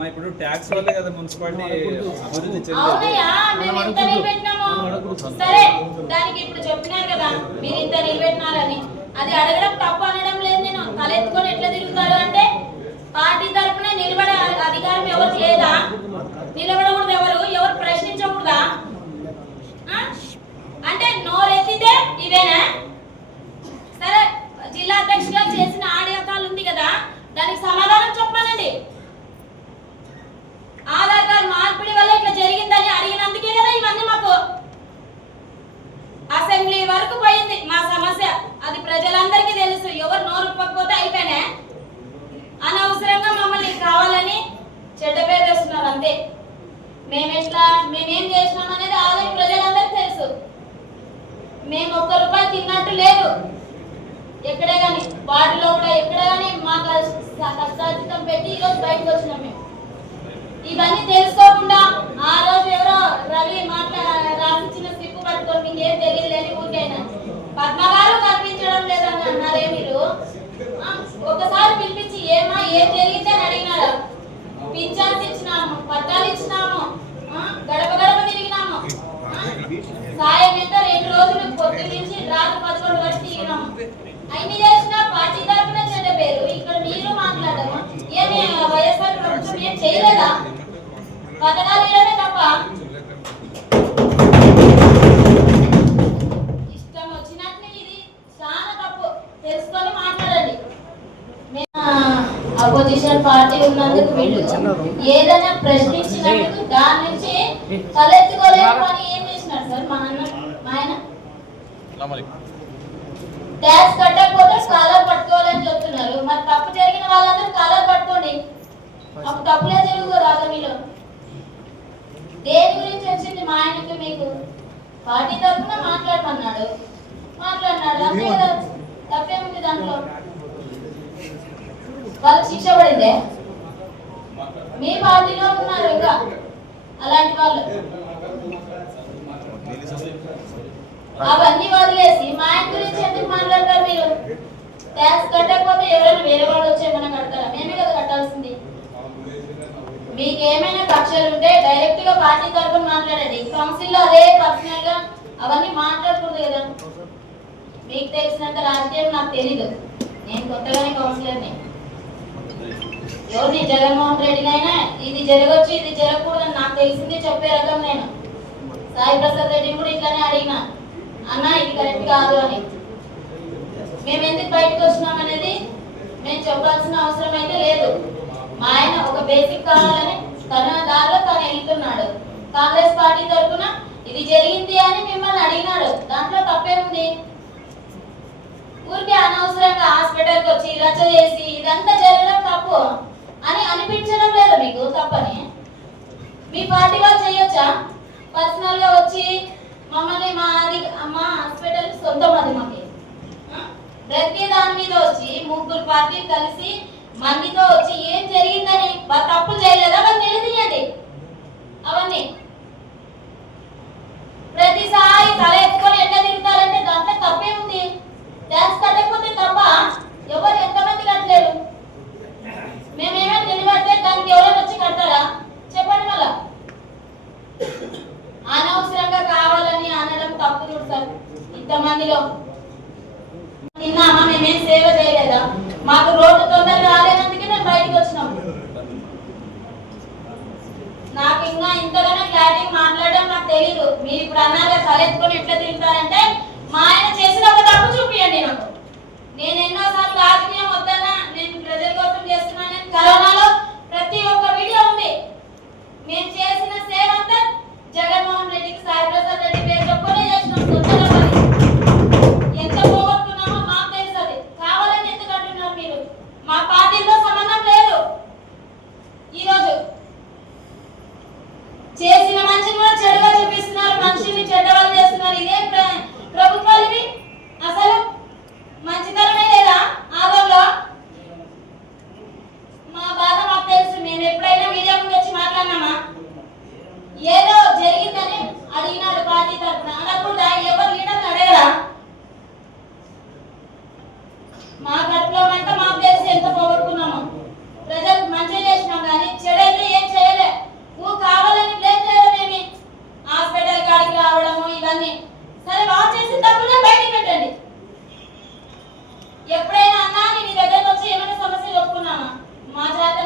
ఇప్పుడు ట్యాక్స్ వల్లే కదా మున్సిపాలిటీ అభివృద్ధి సరే దానికి ఇప్పుడు చెప్పినారు కదా మీరు ఇంత నిలబెట్టినారని అది అడగడం తప్పు అనడం లేదు నేను. తలెత్తుకొని ఎట్లా తిరుగుతారు అంటే పార్టీ తరఫున నిలబడే అధికారం ఎవరికి లేదా? నిలబడకూడదు ఎవరు? ఎవరు ప్రశ్నించకూడదా? అంటే నోరెత్తితే ఇవేనా సరే జిల్లా అధ్యక్షులుగా చేసిన ఆడియో కాల్ ఉంది కదా దానికి సమాధానం చెప్పానండి ఆధార్ కార్డు మార్పిడి వల్ల ఇట్లా జరిగిందని అడిగినందుకే కదా ఇవన్నీ మాకు అసెంబ్లీ వరకు పోయింది మా సమస్య అది ప్రజలందరికీ తెలుసు ఎవరు నోరు ఇప్పకపోతే అయిపోయినా అనవసరంగా మమ్మల్ని కావాలని చెడ్డ పేరు తెస్తున్నారు అంతే మేము ఎట్లా మేమేం చేసినాం అనేది ఆల్రెడీ ప్రజలందరికీ తెలుసు. మేము ఒక్క రూపాయి తిన్నట్టు లేదు ఎక్కడే కానీ వాటిలో కూడా ఎక్కడ కానీ మా కష్ట- కష్టార్జితం పెట్టి ఈరోజు బయటకు వచ్చినాం మేము. నేను చేయలేదా? పథకాలు ఇవ్వడమే తప్ప? ఇష్టం వచ్చినట్టు ఇది. చాలా తప్పు. తెలుసుకొని మాట్లాడండి. అపోజిషన్ పార్టీ ఉన్నందుకు వీళ్ళు ఏదైనా ప్రశ్నించినందుకు దాని నుంచి తలెత్తుకోలేని పని ఏం చేసినారు సార్? మా అన్న మా ఆయన? అప్పుడు తప్పులే జరుగు రాదా మీలో. దేని గురించి వచ్చింది మా ఆయనకి మీకు? పార్టీ తరఫున మాట్లాడమన్నాడు. మాట్లాడినాడు అంతే కదా తప్పేముంది దాంట్లో? వాళ్ళకి శిక్ష పడిందే? మీ పార్టీలో ఉన్నారు ఇంకా? అలాంటి వాళ్ళు. అవన్నీ వదిలేసి మా ఆయన గురించి ఎందుకు మాట్లాడతారు మీరు? ట్యాక్స్ కట్టకపోతే ఎవరైనా వేరే వాళ్ళు వచ్చి ఏమైనా కడతారా? మేమే కదా కట్టాల్సింది. మీకు ఏమైనా కక్షలు ఉంటే డైరెక్ట్గా పార్టీ తరఫున మాట్లాడండి. కౌన్సిల్లో అదే పర్సనల్గా అవన్నీ మాట్లాడకూడదు కదా. మీకు తెలిసినంత రాజకీయం నాకు తెలీదు. నేను కొత్తగానే కౌన్సిలర్ని ఎవరిని జగన్మోహన్ రెడ్డినైనా ఇది జరగచ్చు ఇది జరగకూడదని నాకు తెలిసింది చెప్పే రకం నేను. సాయి ప్రసాద్ రెడ్డిని కూడా ఇట్లానే అడిగిన. అన్న ఇది కరెక్ట్ కాదు అని. మేము ఎందుకు బయటకు వచ్చినాం అనేది మేము చెప్పాల్సిన అవసరం అయితే లేదు. మా ఆయన ఒక బేసిక్ కావాలని తన దారిలో తను వెళ్తున్నాడు. కాంగ్రెస్ పార్టీ తరఫున ఇది జరిగింది అని మిమ్మల్ని అడిగినాడు. దాంట్లో తప్పేముంది? ఊరికే అనవసరంగా హాస్పిటల్కి వచ్చి రచ్చ చేసి ఇదంతా జరగడం తప్పు అని అనిపించడం లేదు మీకు తప్పని? మీ పార్టీ వాళ్ళు చేయొచ్చా? పర్సనల్గా వచ్చి మమ్మల్ని మా అది మా హాస్పిటల్ సొంతం అది మాకు. ప్రతి దాని మీద వచ్చి ముగ్గురు పార్టీ కలిసి మందితో వచ్చి ఏం జరిగిందని బా- తప్పులు చేయలేదా? వాళ్ళు తెలియదు అవన్నీ. ప్రతిసారి తల ఎత్తుకొని ఎట్లా తిరుగుతారంటే దాంట్లో తప్పే ఉంది. డ్యాన్స్ కట్టకపోతే తప్ప ఎవరు ఎంతమంది కట్టలేరు? మేమేమైనా నిలబడితే దానికి ఎవరైనా వచ్చి కడతారా? చెప్పండి మళ్ళా. అనవసరంగా కావాలని అనడం తప్పు చూడతారు సార్ ఇంతమందిలో. తిన్నామా? మేమేం సేవ చేయలేదా? మాకు రోడ్డుతో తొందరగా రాలేనందుకే మేము బయటకు వచ్చినాం నాకు ఇంకా ఇంతగానో క్లారిటీ మాట్లాడడం నాకు తెలీదు. మీరు ఇప్పుడు అన్నారు తలెత్తుకొని ఎట్లా తింటారంటే మా ఆయన చేసిన ఒక తప్పు చూపియండి నాకు. marinheiro ఎప్పుడైనా అన్నా నీ దగ్గరకు వచ్చి ఏమైనా సమస్యలు చెప్పుకున్నానా మా జాతర